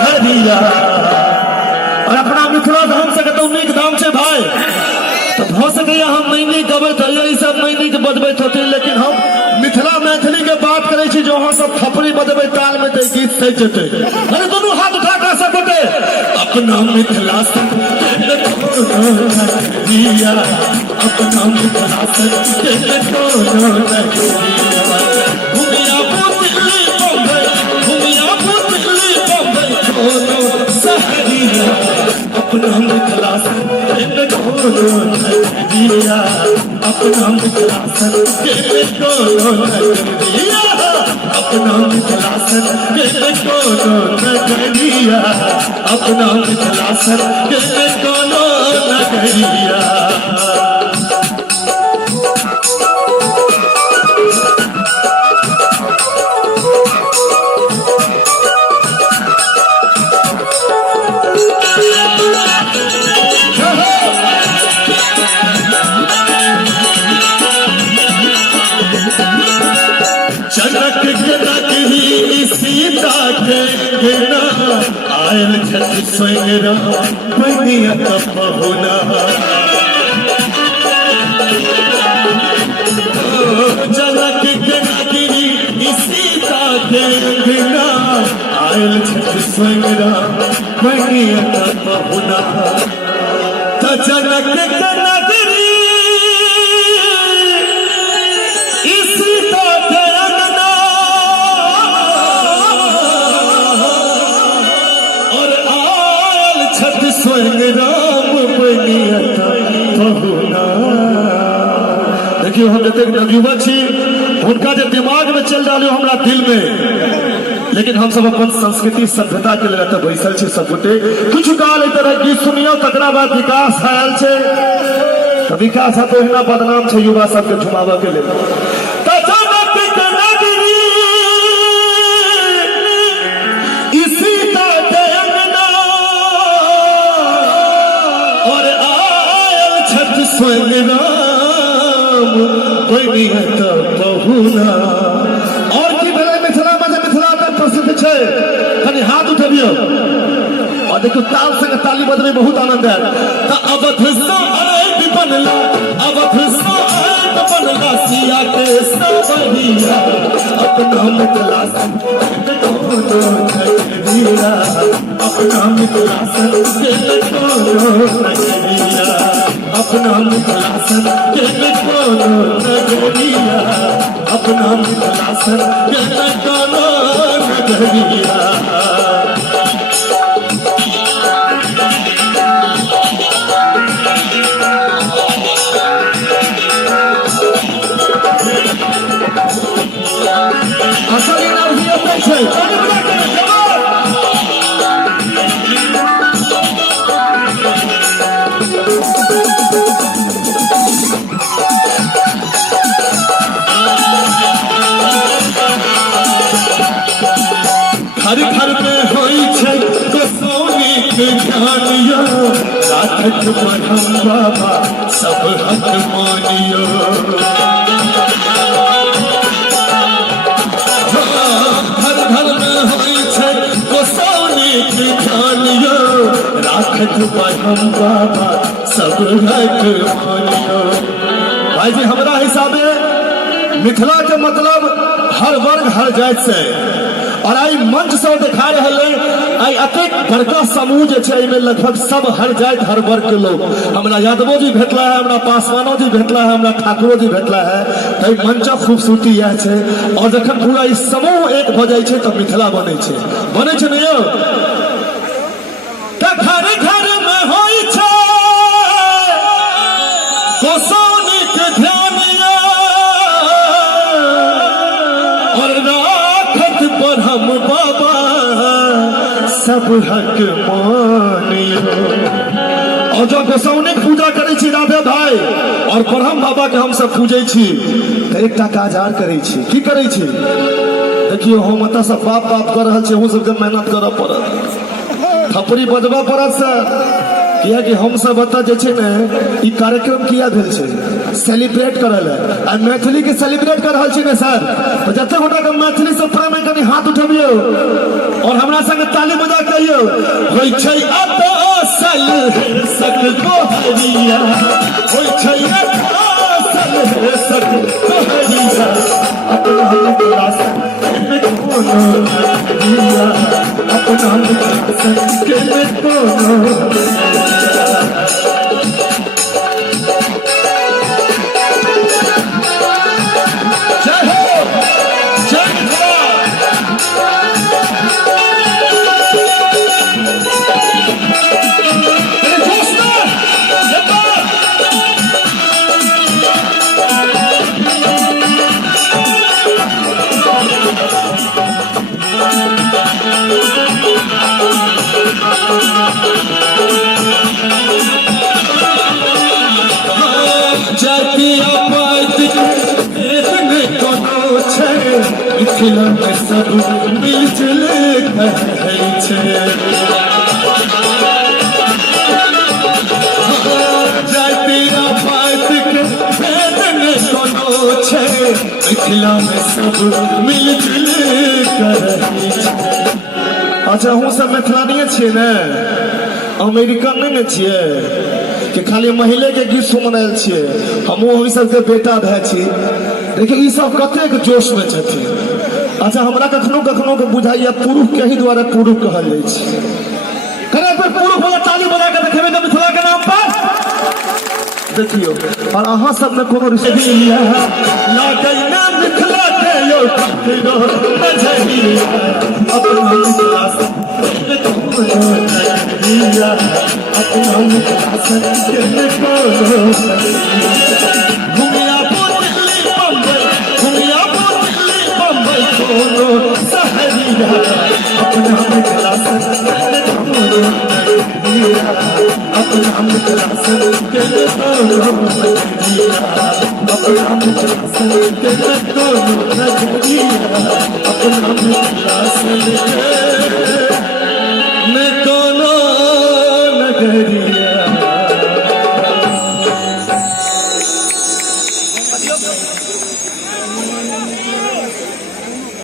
सहरिया और अपना मिथिला धाम से कहते नीक दाम से भाई तो भ सकैया हम मैनी गबैत हइए सब मैनी के बजबैत होती लेकिन हम मिथिला मैथिली के बात करे छी जो हम सब थपड़ी बजबै ताल में ते गीत सही जेते अरे दोनों हाथ उठा के सकते अपना मिथिला से दिया अपना मिथिला से घुमिया पुतली बम्बई घुमिया पुतली बम्बई कोनो सहरिया अपना मिथिला से दिया अपना मिथिला से कोनो दिया अपना मिथिला से कोनो नगरिया अपना मिथिला से कोनो नगरिया सीता के बिना आयल छत स्वयं बनिया बहुना जनक के नगरी सीता के बिना आयल छत स्वयं बनिया बहुना जनक के नगरी सीता के स्वयं राम बनियता बहुना देखियो हम जते नवयुवक छी उनका जो दिमाग में चल रहा है हमरा दिल में लेकिन हम सब अपन संस्कृति सभ्यता के लिए बैसल छी सब गोटे कुछ काल तरह गीत सुनियो तकरा बाद विकास आयल छे तो विकास है तो हिना बदनाम छे युवा सबके झुमावा के लिए स्वयं राम बनियता बहुना और की भेलै मिथिला में मिथिला में प्रसिद्ध छे कनी हाथ उठबियो और देखियो ताल संग ताली बजने बहुत आनंद है त अवध सा आए बनला अवध सा आए बनला सिया के सबरिया अपना मिथिला से दिया अपना मिथिला से नगरिया अपना मिथिला से कोनो नगरिया अपना मिथिला से कोनो नगरिया असली नाम ही होता है घर घर में होई छे गोसाउनी के ध्यानियो राखत परम बाबा सब हक मानियो घर घर में होई छे गोसाउनी के ध्यानियो राखत परम बाबा सब हक मानियो भाई जी हमरा हिसाबे मिथिला के मतलब हर वर्ग हर जात से और आई मंच से दिखा रहे आई अतेक बड़का समूह जे छे में लगभग सब हर जात हर वर्ग के लोग हमरा यादवो जी भेटला है हमरा पासवानो जी भेटला है हमरा ठाकुरो जी भेटला है तई मंच खूबसूरती यह छे और जखन पूरा ई समूह एक भ जाय छे तो मिथिला बने छे न यो त घर घर में होई छे गोसाउनी के ध्यानिया और हम बाबा सब हक मानियो और जो गोसाउनी पूजा करे छी राधे भाई और ब्रह्म बाबा के हम सब पूजे छी तो एक काजार करे छी की करे छी देखियो हम एत सब बाप कर रहल छी सब मेहनत करऽ पड़त थपड़ी बजबा पड़त सर किया कि हम सब एत जे छै ने ई कार्यक्रम किया भेल छै सेलिब्रेट करल है आ मैथिली के सेलिब्रेट कर रहल छी ने सर तो जते गोटा के मैथिली से प्रेम है कनी हाथ उठबियो और हमरा संग ताली बजा कहियो होय छै असल सक गोहरिया होय छै असल सक गोहरिया अपना क्लास में कोनो दिया अपना क्लास में कोनो मिथिला में सब मिलजुल रहै छै जातिया बात के भेद ने कोनो छै मिथिला में सब मिलजुल रहै छै। अच्छा हूँ सब मिथिलानिये छियै ने अमेरिकन नहीं ने छियै कि खाली महिले के गीत सुनायल छियै हमहूँ ओहि सबके बेटा भाई छी देखिए ई सब कतेक जोश में छथिन। अच्छा हमरा कखनो कखनो के बुझाइया पुरुष के ही द्वारा पुरुष कहल जाइ छै करे पर पुरुष वाला ताली बजा के देखेबे त मिथिला के नाम पर देखियो और अहाँ सब में कोनो रिश्तेदार लागै ना मिथिला के यो ठकरो नजरिया अपना मिथिला से दिया अपना मिथिला से कोनो घुमिया कोनो सहरिया अपना मिथिला से अपना मिथिला से अपना मिथिला से कोनो नजरिया अपना मिथिला से कोनो नजरिया।